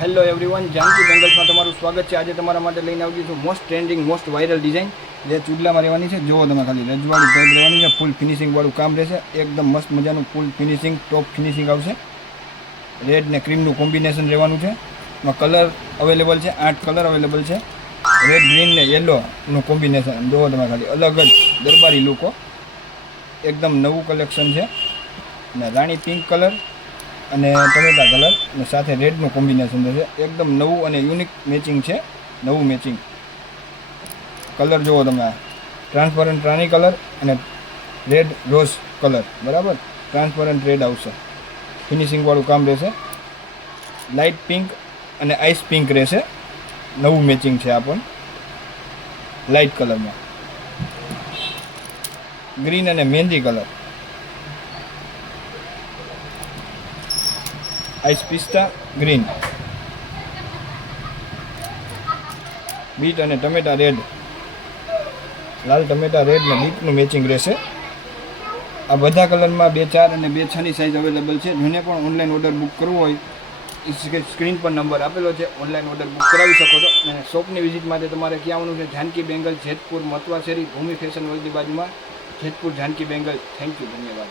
Hello everyone, Janaki બેંગલ્સમાં તમારું સ્વાગત છે। આજે તમારા માટે લઈને આવી છું most trending most viral design જે ચૂડલામાં રહેવાની છે। જુઓ તમે ખાલી રજવાડી ટાઈપ રહેવાની છે, ફૂલ ફિનિશિંગવાળું કામ રહેશે, એકદમ મસ્ત મજાનું ફૂલ ફિનિશિંગ ટોપ ફિનિશિંગ આવશે। રેડ ને ક્રીમનું કોમ્બિનેશન રહેવાનું છે। એમાં કલર અવેલેબલ છે, 8 કલર અવેલેબલ છે। રેડ, ગ્રીન ને યલોનું કોમ્બિનેશન જુઓ તમે ખાલી, અલગ જ દરબારી લુકો, એકદમ નવું કલેક્શન છે। અને રાણી પિંક કલર અને ટમેટા કલર અને સાથે રેડનું કોમ્બિનેશન છે, એકદમ નવું અને યુનિક મેચિંગ છે। નવું મેચિંગ કલર જુઓ તમે, ટ્રાન્સપરન્ટ રાણી કલર અને રેડ રોઝ કલર, બરાબર ટ્રાન્સપરન્ટ રેડ આવશે, ફિનિશિંગવાળું કામ રહેશે। લાઇટ પિંક અને આઈસ પિંક રહેશે, નવું મેચિંગ છે આ પણ લાઇટ કલરમાં। ગ્રીન અને મહેંદી કલર, આઈસ પિસ્તા ગ્રીન, બીટ અને ટમેટા રેડ, લાલ ટમેટા રેડ ને બીટનું મેચિંગ રહેશે। આ બધા કલરમાં 2, 4 અને 2, 6ની સાઇઝ અવેલેબલ છે। જેને પણ ઓનલાઈન ઓર્ડર બુક કરવો હોય સ્ક્રીન પર નંબર આપેલો છે, ઓનલાઈન ઓર્ડર બુક કરાવી શકો છો। અને શોપની વિઝિટ માટે તમારે ક્યાં આવવાનું છે? જાનકી બેંગલ, જેતપુર, મતવા શેરી, ભૂમિ ફેશન વર્લ્ડની બાજુમાં, જેતપુર જાનકી બેંગલ। થેન્ક યુ, ધન્યવાદ।